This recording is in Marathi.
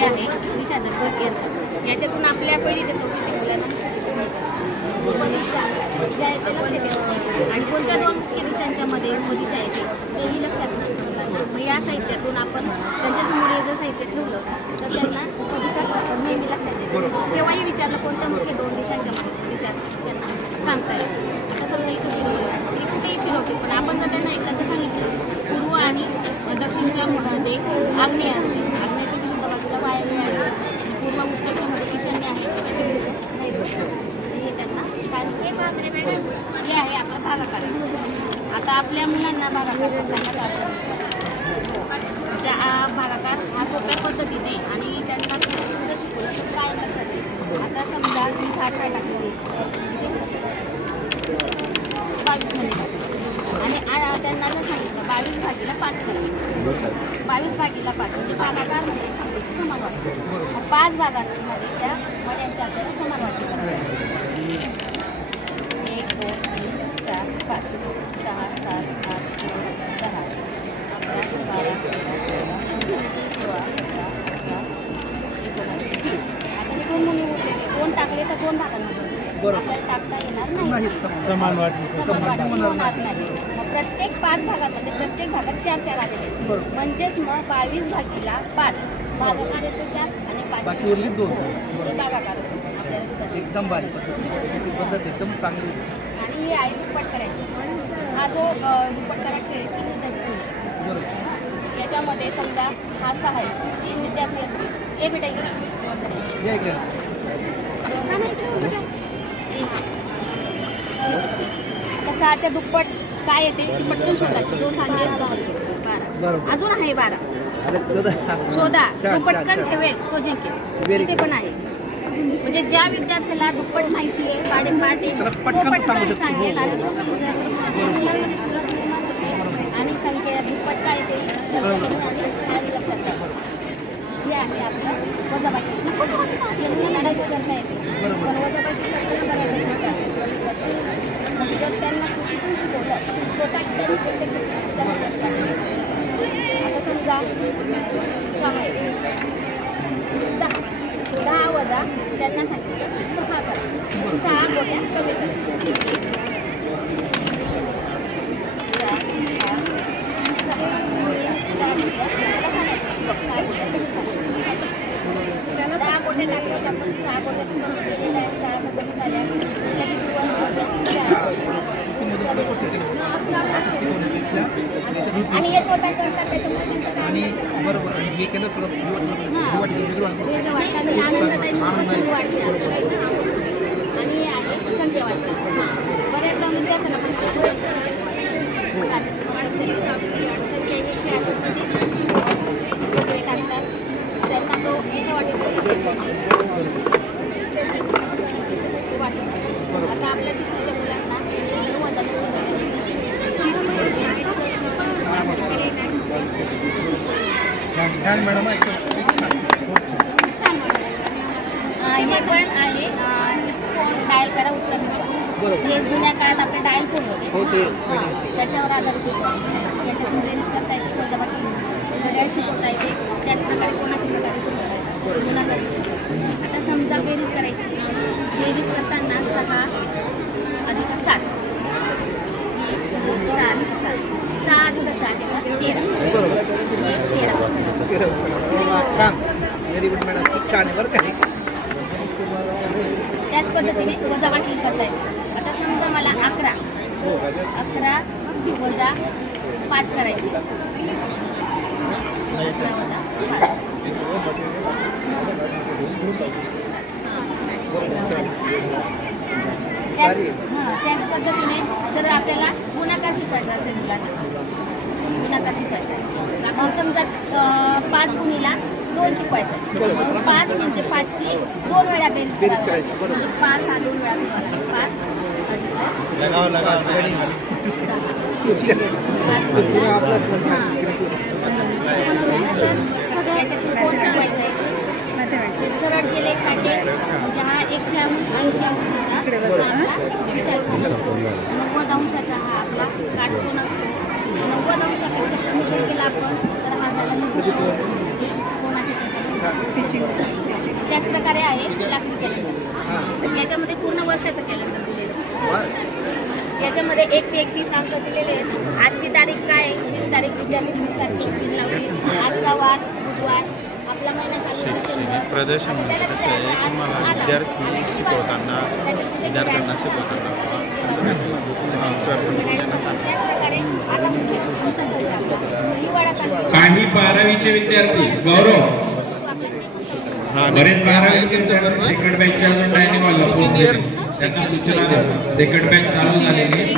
हे आहे दिशादर्शक यंत्र। याच्यातून आपल्या पहिली ते चौथीच्या मुलांना दिशा माहिती असते। दिशा ज्या आहेत ते लक्षात येतात आणि कोणत्या दोन मुख्य दिशांच्या मध्ये दिशा येते तेही लक्षात येते मुलांना। मग या साहित्यातून आपण त्यांच्यासमोर हे जर साहित्य ठेवलं तर त्यांना दिशा नेहमी लक्षात येते। केव्हाही विचारलं कोणत्या मुख्य दोन दिशांच्या मध्ये दिशा असते त्यांना सांगता येते। आता समजा इथं फिरवलं की कुठेही फिरवते पण आपण जर त्यांना एकदा सांगितलं पूर्व आणि दक्षिणच्या मध्ये आग्नेय असते, आग्नेयच्या विरुद्ध बाजूला वायव्य आहे, पूर्व उत्तरच्या मध्ये ईशान्य आहे, त्याच्या विरुद्ध नैऋत्य। हे त्यांना काय हे आहे आपला भागाकार। आता आपल्या मुलांना भागाकार करताना भागाकार हा सोप्या पद्धतीने आणि त्यांना जर शिकवलं तर काय लक्षात येईल। आता समजा मी भाग काय टाकलेली 22 मध्ये आणि त्यांना जर सांगितलं 22 भागीला 5 करायचं, 22 भागीला 5 म्हणजे भागाकार म्हणजे संख्येची समान वाटते। मग 5 भागांमध्ये त्या मड्यांच्या आपल्याला समान वाटते 1 2 3 4 5 6 7 8 9 10 11 12 13 आता मी 2 मुली उरलेले 2 टाकले तर 2 भागांमध्ये आपल्याला टाकता येणार नाही, समान होणार नाही। मग प्रत्येक 5 भागामध्ये प्रत्येक भागात 4 4 आलेले आहेत, म्हणजेच मग 22 भागीला 5 भागाकार येतो 4 आणि 5 बाकी उरली 2 हे भागाकार होतो एकदम बारीक पद्धत एकदम चांगली। आणि हे आहे दुप्पट करायचं। हा जो दुप्पट करा खेळ 3 विद्यार्थी याच्यामध्ये समजा हा 6 आहे, 3 विद्यार्थी असतील हे बेटा इकडे आता 6च्या दुप्पट काय येते ती पटकन शोधायची, जो सांगेल 12 अजून आहे 12 शोधा, जो पटकन ठेवेल तो जिंकेल। इथे पण आहे म्हणजे ज्या विद्यार्थ्याला दुप्पट माहिती आहे पाठे तो पटकन सांगेल आणि मुलांमध्ये चुरस निर्माण होते आणि संख्या दुप्पट काय ते लक्षात ठेवा। हे आहे आपलं वजाबाकी लढाई करता येते पण वजाबाकी जर त्यांना चुकीतून शिकवलं स्वतः आता समजा 10 वजा त्यांना सांगितलं 6 करा, 6 गोट्या कमी करा, 10 गोट्या टाकल्या आपण 6 गोट्या केलेल्या आहे, 6 कमी झाल्या आणि हे स्वतः करतात त्याच्यामुळे आणि बरोबर हे केलं आनंददायी वाटते आणि हे आहे संख्या वाटते। बऱ्याचदा म्हणजे असं ना वगैरे टाकतात त्यांना तो इथं वाटत आता आपल्या तिसऱ्या मुलांना छान मॅडम हे पण आहे डायल करा उत्तर हे जुन्या काळात आपले डायल फोन होते त्याच्यावर आधारित याच्यातून बेरीज करता येते वजाबाकी घड्याळ शिकवता येते त्याचप्रकारे कोणाच्या प्रकारे शिकवता येते मुलांना। आता समजा बेरीज करायची, बेरीज करताना 6 अधिक 7 6 अधिक 7 13 छान मॅडम खूप छान आहे बरं का। त्याच पद्धतीने वजाबाकी करता येते। आता समजा मला 11 वजा 5 करायची, 11 वजा 5 त्याच पद्धतीने जर आपल्याला गुणाकार शिकवायचा असेल मुलांना गुणाकार शिकवायचा समजा 5 गुणीला 2 शिकवायचं 5 म्हणजे 5ची 2 वेळा बेरीज करावी 5 हा 2 वेळा तुम्हाला 5 सरळ केले खाटे म्हणजे हा 180 90 अंशाचा हा आपला काटकोन असतो। 90 अंशापेक्षा कमी जर केला आपण तर हा झाला कोणाच्या त्याच प्रकारे आहे लाकडी कॅलेंडर. हां याच्यामध्ये पूर्ण वर्षाचं कॅलेंडर दिलेलं आहे. वा. याच्यामध्ये 1 ते 31 अंक दिलेले आहेत. आजची तारीख काय आहे? 20 तारीख विद्यार्थी 20 तारखेला पिन लावली. आजचा वार बुधवार, आपला महिना चालू आहे डिसेंबर. प्रदर्शनामध्ये कसं आहे की मला विद्यार्थी शिकवताना विद्यार्थ्यांना शिकवताना असं त्याच प्रकारे आता पुढे शिक्षण हिवाळा चालू आहे. काही 12वीचे विद्यार्थी गौरव बरेच 12वीचे विद्यार्थी सेकंड बॅच अजून टायमिंग वाला पोहोचले. त्यांची सूचना द्या. सेकंड बॅच चालू झालेली